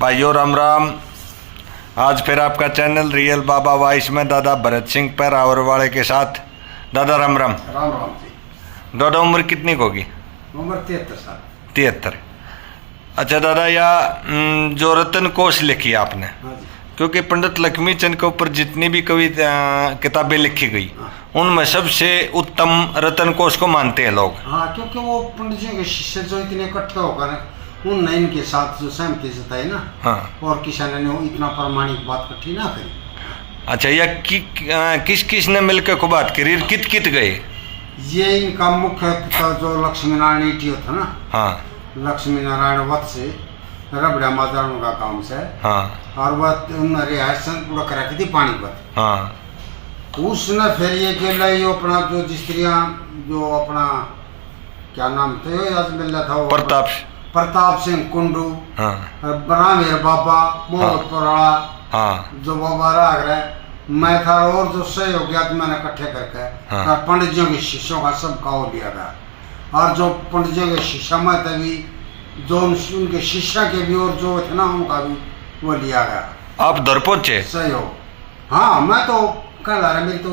भाइयों राम राम। आज फिर आपका चैनल रियल बाबा वॉइस में दादा भरत सिंह पैरावर वाले के साथ। दादा राम राम। राम राम जी। दादा उम्र कितनी की होगी? उम्र 73 साल। 73। अच्छा दादा, या जो रतन कोश लिखी आपने, हाँ जी। क्योंकि पंडित लक्ष्मी चंद के ऊपर जितनी भी किताबें लिखी गई उनमें सबसे उत्तम रतन कोश को मानते हैं लोग। हाँ, क्योंकि वो पंडित जी के शिष्य जो इतने इकट्ठे होकर उनने इनके साथ जो सहमति जताई ना, हाँ, और किसान ने वो इतना प्रामाणिक बात इकट्ठी ना करी। अच्छा, या किस किस ने मिलकर को बात करी, कित कित गए? ये इनका मुख्य पिता जो लक्ष्मी नारायण ईटियो था ना, हाँ लक्ष्मी नारायण वत से रबड़ा माता उनका काम से, हाँ और वह उन्होंने रिहायश पूरा करा की थी पानीपत। हाँ। उसने फिर ये के लिए अपना जो स्त्रियाँ जो अपना क्या नाम थे आज मिल रहा था वो प्रताप सिंह कुंडू, हाँ रामेर बाबा, मोहम्मद पुराड़ा, हाँ जो बाबा राग रहे, मैं था और जो सही हो गया तो मैंने इकट्ठे करके हाँ। और पंडित जी के शिष्यों का सब का लिया गया, और जो पंडित जी के शिष्य में तभी जो उनके शिष्य के भी और जो थे ना उनका भी वो लिया गया। आप दर पहुंचे? सही हो। हाँ, मैं तो कल आ रहा, मेरी तो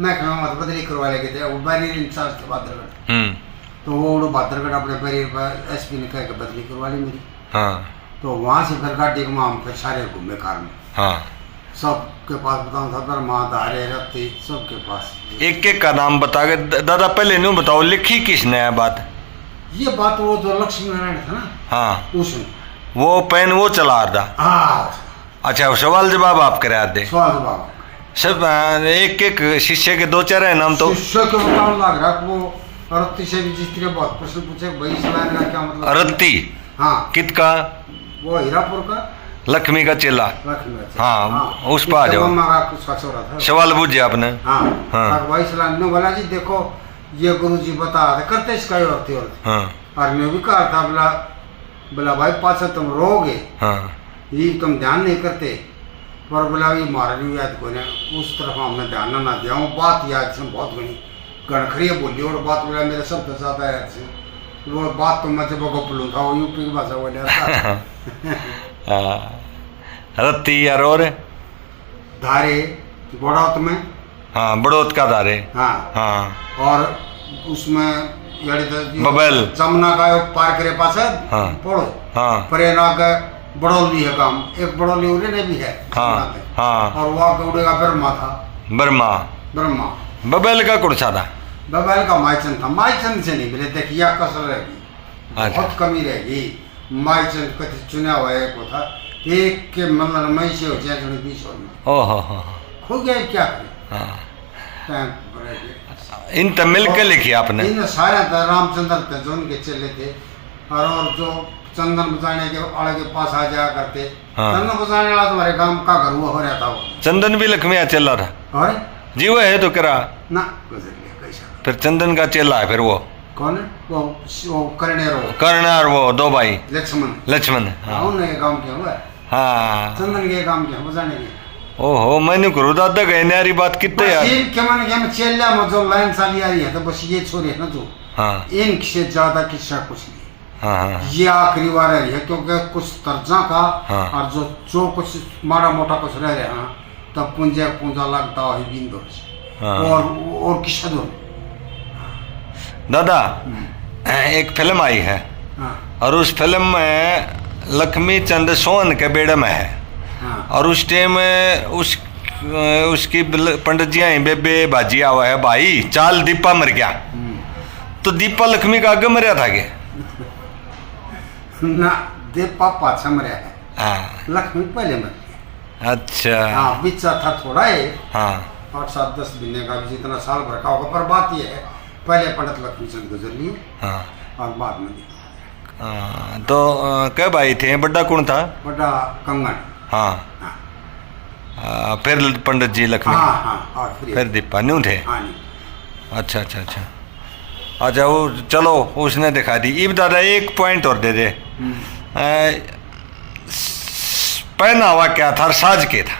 महकमे मत बदली करवा लेके थे, वो बैरियर इंचार्ज थे बादरगढ़, तो वो बादरगढ़ अपने बैरियर पर एसपी ने कह के बदली करवा ली मेरी। हाँ। तो वहाँ से फिर गाड़ी में हम फिर सारे घूमे कार में, हाँ। सबके पास बताऊँ था पर माँ धारे रत्ती सबके पास। एक एक का नाम बता के दादा, पहले न्यू बताओ, लिखी किसने है बात? ये बात वो जो लक्ष्मी नारायण था ना, हाँ, उसने वो पेन वो चला रहा। हाँ। अच्छा, सवाल जवाब आप करा दे सवाल जवाब सब। एक एक शिष्य के दो चार है नाम, तो शिष्य के बताने लग रहा कि वो रत्ती से भी जिस तरह बहुत प्रश्न पूछे, भाई सलाह का क्या मतलब? रत्ती? हाँ। कित का? वो हीरापुर का लक्ष्मी का चेला। लक्ष्मी का। हाँ, उस पर आ जाओ। मम्मा का कुछ छोरा था। सवाल पूछे आपने? हाँ हाँ। भाई सलाम ने बोला जी देखो ये गुरु जी बता रहे करते इसका ही होती होती। हाँ और मैं भी कहा था बोला बोला भाई पास तुम रोगे, हाँ ये तुम ध्यान नहीं करते, पर बोला ये मारा नहीं याद को उस तरफ हमने ध्यान ना दिया हूँ, बात याद से बहुत गणी गणखरी बोली, और बात बोला मेरे शब्द ज्यादा याद से, वो बात तो मैं जब गोपलू था वो यूपी की भाषा बोले रत्ती यार। और धारे बड़ौत में। हाँ, बड़ौत का धारे। हाँ हाँ। और उसमें बबेल जमुना का पार करे पास है। हाँ। पढ़ो। हाँ। परेना का बड़ौली है काम, एक बड़ौली उड़े ने भी है। हाँ हाँ। और वहाँ का उड़ेगा ब्रह्मा था। ब्रह्मा। बबेल का कुर्सा था। बबेल का माईचंद था, माईचंद से नहीं मिले, देखिए कसर रहेगी, बहुत कमी रहेगी। माईचंद कति चुना हुआ एक था, एक के मतलब मई से हो जाए 20 में। ओहो हो गया क्या करे। हाँ। इन तब मिल के लिखी आपने? इन सारे रामचंद्र थे जो उनके चले थे, और जो चंदन बजाने के आड़े के पास आ जाया करते। हाँ। चंदन बजाने वाला तुम्हारे गांव का घर हुआ हो रहा था वो। चंदन भी लक्ष्मी चेला था? अरे जी वो है तो करा ना, गुजर गया कैसा। फिर चंदन का चेला है फिर वो कौन है? वो कर्णेरो और वो दो भाई लक्ष्मण। हाँ। उनके गांव के हुआ। हाँ, चंदन के गांव के बजाने के। ओहो, मैंने करू दादा गए नारी बात कितने यार। क्या मैंने क्या चेला में जो लाइन साली आ रही है तो बस ये छोरे है ना जो। हाँ। इनसे ज्यादा किस्सा कुछ नहीं। हाँ। ये आखिरी बार रही है क्योंकि कुछ तर्जा का। हाँ। और जो कुछ माड़ा मोटा कुछ रह रहा है तब पूंजा लगता है बिंदु। हाँ। और किस्सा दो दादा, एक फिल्म आई है। हाँ। और उस फिल्म में लक्ष्मी चंद सोहन के बेड़े में है। हाँ। और उस टाइम उसकी पंडित जी आई बेबे बाजी आवा है भाई चाल दीपा मर गया, तो दीपा लक्ष्मी का आगे मरिया था क्या? ना, दीपा पाछा मरिया है। हाँ। लक्ष्मी पहले मर गया। अच्छा। हाँ, बिचा था थोड़ा है। हाँ। 8-7-10 महीने का भी जितना साल भर का होगा, पर बात यह है पहले पंडित लक्ष्मी चंद गुजर लिए। हाँ। और बाद में तो क्या भाई थे? बड़ा कौन था? बड़ा कंगन। हाँ। फिर पंडित जी लक्ष्मी। हाँ हाँ। और फिर दीपा न्यू थे। हाँ नहीं। अच्छा अच्छा अच्छा। अच्छा वो चलो उसने दिखा दी। इब दादा एक पॉइंट और दे दे। पहनावा क्या था, साज के था?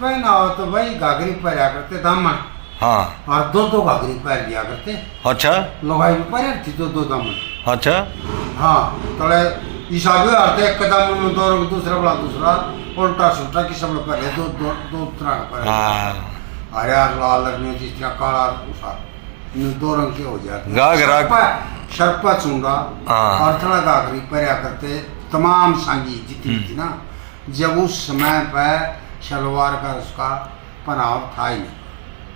पहनावा तो भाई घाघरी पहना करते दामन। हाँ। और दो घाघरी पहन लिया करते। अच्छा। लोहाई में पहन थी दो दामन। अच्छा। हाँ, तले हिसाबी हारते एक कदम में दो रंग दूसरा बड़ा दूसरा उल्टा सुल्टा की सब लोग पहले दो दो दो तरह का पहले हाँ हरा लाल में जिस तरह काला उसा दो रंग के हो जाते घाघरा शर्पा चूंगा हाँ। और थोड़ा घाघरी पर्या करते तमाम सांगी जितनी थी ना, जब उस समय पर शलवार का उसका पहनाव था ही नहीं।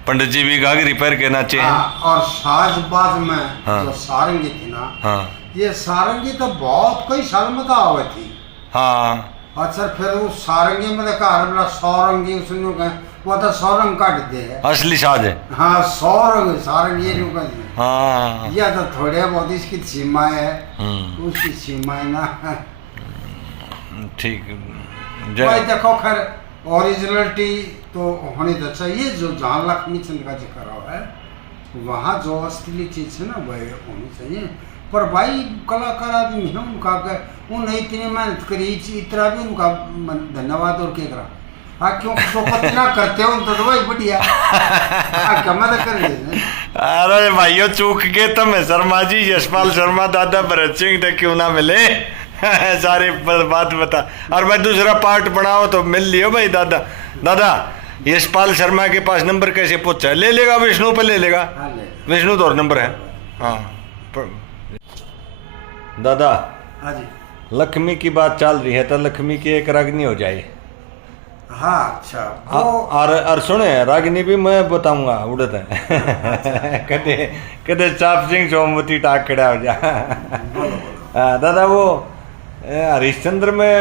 पंडित जी भी घाघरी पहन के नाचे हैं। हाँ, और साजबाज में हाँ। जो सारंगी थी ना, हाँ ये सारंगी तो बहुत कई साल में तो आवे थी। हाँ अच्छा फिर उस सारंगी में देखा हर बड़ा सौरंगी उसने कहा वो तो सौरंग काट दे है। असली साज है। हाँ सौरंग सारंगी नु कहा हाँ यह तो थोड़े बहुत इसकी सीमाएं है, उसकी सीमाएं ना ठीक भाई देखो खैर ओरिजिनलिटी तो होनी तो चाहिए। जो जहाँ लक्ष्मी चंद का जिक्र हुआ है वहाँ जो असली चीज़ है ना वह होनी चाहिए। पर भाई कलाकार आदमी है उनका उन्हें इतनी मेहनत करी इतना भी उनका धन्यवाद और क्या करा। हाँ क्योंकि तो इतना करते हो तो भाई बढ़िया कमा तो कर ले। अरे भाइयों चूक गए तुम शर्मा जी, यशपाल शर्मा दादा भरत सिंह तो क्यों ना मिले सारे बात बता। और मैं दूसरा पार्ट बनाओ तो मिल लियो भाई दादा। दादा यशपाल शर्मा के पास नंबर कैसे पहुंचा? ले लेगा विष्णु पे ले लेगा। हाँ, ले। विष्णु तो और नंबर है। हाँ दादा हाँ जी लक्ष्मी की बात चल रही है तो लक्ष्मी की एक रागनी हो जाए। हाँ अच्छा हाँ, वो और सुने रागिनी भी मैं बताऊंगा उड़त है कदे कदे चाप सिंह सोमवती टाक खड़ा हो जा। दादा वो हरिश्चंद्र में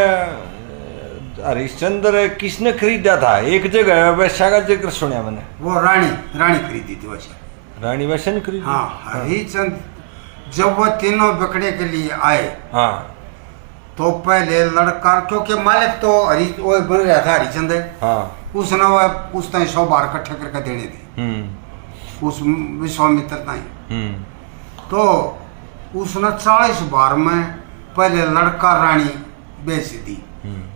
हरिश्चंद्र किसने खरीदा था? एक जगह वैसा का जिक्र सुना मैंने। वो रानी खरीदी थी वैसे। रानी वैसन खरीदी। हाँ हरिचंद जब वो तीनों बिकने के लिए आए हाँ तो पहले लड़का क्योंकि मालिक तो वो बन रहा था हरिचंद हाँ उसने वो उस टाइम 100 बार इकट्ठे करके देने थे उस विश्वामित्र टाइम। तो उसने 40 बार में पहले लड़का रानी बेच दी।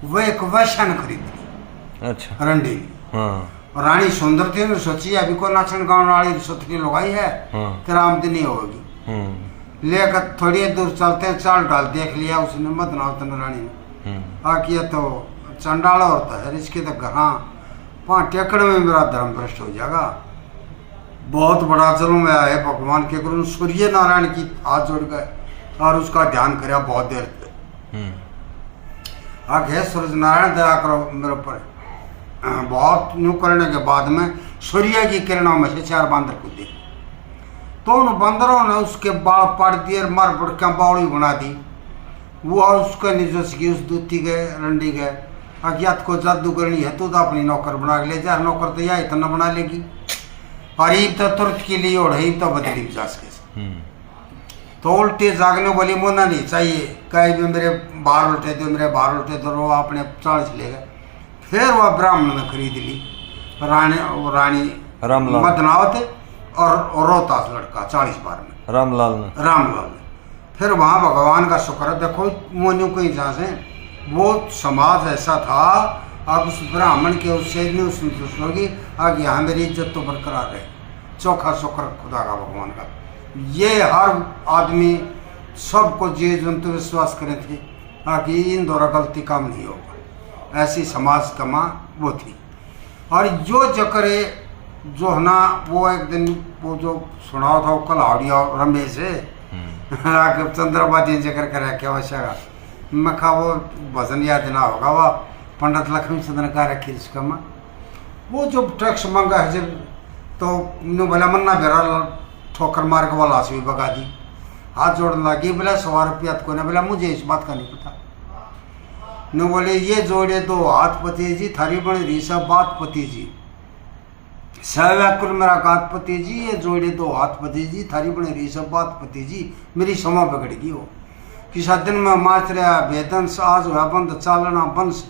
वो एक वैश्या ने खरीद ली। अच्छा रंडी हाँ रानी सुंदर थी ने सोची अभी को नाचन गाँव वाली सुथरी लगाई है तेरा आमदनी होगी। लेकर थोड़ी दूर चलते हैं चाल डाल देख लिया उसने मदनावतन रानी ने आ किया तो चंडाला होता है इसके तो हाँ 5 एकड़ में मेरा धर्म भ्रष्ट हो जाएगा। बहुत बड़ा जन्म में आए भगवान के गुरु सूर्य नारायण की हाथ जोड़ गए और उसका ध्यान कराया बहुत देर आगे सूर्य नारायण दया करो मेरे ऊपर। बहुत न्यू करने के बाद में सूर्य की किरणों में से 4 बांदर कूदे तो उन बंदरों ने उसके बाल पाड़ दिए मार पड़का बावड़ी बना दी। वो उसके निजस की उस दूती गए रंडी गए अज्ञात को जादू करनी है तो अपनी नौकर बना के ले जा। नौकर तो यह इतना बना लेगी और ईब तो तुरंत के लिए और ईब तो बदली जा सके। तो उल्टे जागने वाली मोना नहीं चाहिए कहीं भी मेरे बाहर उल्टे दो मेरे बाहर उल्टे दो वो अपने 40 ले गए। फिर वह ब्राह्मण ने खरीद ली रानी मदनावत और रोहतास लड़का 40 बार में रामलाल ने। फिर वहाँ भगवान का शुक्र है देखो मोनियों को जहाँ से वो समाज ऐसा था अब उस ब्राह्मण के उससे नहीं उसने होगी आगे यहाँ मेरी इज्जत तो बरकरार रहे। चौखा शुक्र खुदा का भगवान का। ये हर आदमी सबको जीव जंतु विश्वास करे थे ताकि इन द्वारा गलती काम नहीं होगा। ऐसी समाज कमा वो थी। और जो जकरे जो है ना वो एक दिन वो जो सुनाओ था वो कलाड़िया रमेश है चंद्रबादी जिक्र करे क्या वैसा मैं कहा वो भजन याद ना होगा वो पंडित लक्ष्मी चंद्र का रखी इसका मैं वो जो टैक्स मांगा है जब तो बोला मन्ना बेरा ठोकर मार के वाला से भी भगा दी। हाथ जोड़ने लगी बोला 100 रुपया को ना बोला मुझे इस बात का नहीं पता न बोले ये जोड़े 2 हाथ पति जी थारी बड़ी रीसा बात पति जी सव्याकुल मेरा गात पति जी ये जोड़े 2 हाथ पति जी थारी बड़ी रीसा बात पति जी मेरी समा बिगड़गी हो किसा दिन में माच रहा वेदन आज हुआ बंद चालना बंश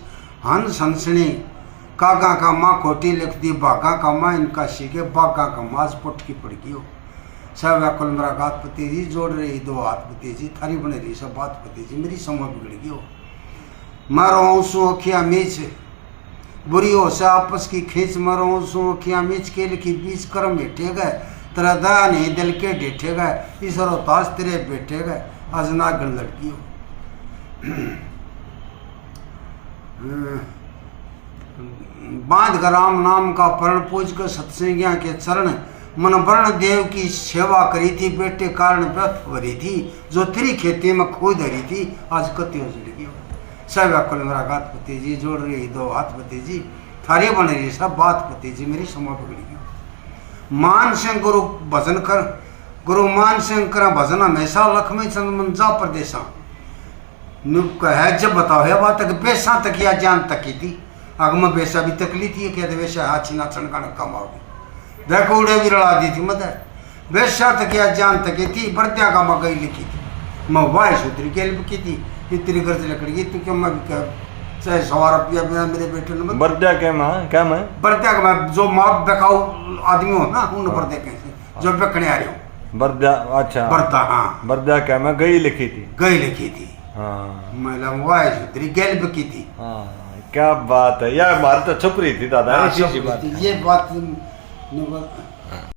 हंस हंसनी कागा का माँ खोटी लिख दी बागा का माँ इनका सीखे बागा का माज पुटकी पड़गी हो सव्याकुल मेरा गात पति जी जोड़ रही 2 हाथ पति जी थारी बड़ी रीसा बात पति जी मेरी समा बिगड़गी हो मारो सो अखिया मीच बुरी हो से आपस की खींच मरो सो अखिया मीच के लिखी बीच कर्म बैठे गए तेरा दया नहीं दिल के डेठे गए ईश्वर ताज तेरे बैठे गए अजना गण लड़की हो बांध कर राम नाम का परण पूज कर सत्संगिया के चरण मन वर्ण देव की सेवा करी थी बेटे कारण व्यर्थ भरी थी जो तेरी खेती में खोई धरी थी आज कति हो चली सब अकल मेरा गात पति जी जोड़ रही दो हाथ पति जी थारी बन रही सब बात पति जी मेरी समा पकड़ी गई मान सिंह गुरु भजन कर गुरु मान सिंह कर भजन हमेशा लक्ष्मी चंद मंजा प्रदेशा है जब बताओ है बात तक बेसा तक या जान तकी थी अग में बेसा भी तकली थी क्या वेशा हाथी ना छणकान कमाओगे देखो उड़े भी रड़ा दी थी मदर बेसा तक या जान तकी थी बर्त्या का मैं गई लिखी थी मैं वाय सूत्री के लिए की थी इतनी गर्ज लकड़ी की तू क्यों मैं चाहे 100 रुपया बिना मेरे बेटे ने बर्त्या क्या मैं बर्त्या का मैं जो माँ बेकाऊ आदमी हो ना उन बर्त्या कैसे जो बेकने आ रहे हो बर्त्या अच्छा बर्ता हाँ बर्त्या क्या मैं गई लिखी थी हाँ मैं वाय सूत्री गेल की थी हाँ क्या बात है यार, हमारी तो छुप रही थी दादा, हाँ, ऐसी बात ये बात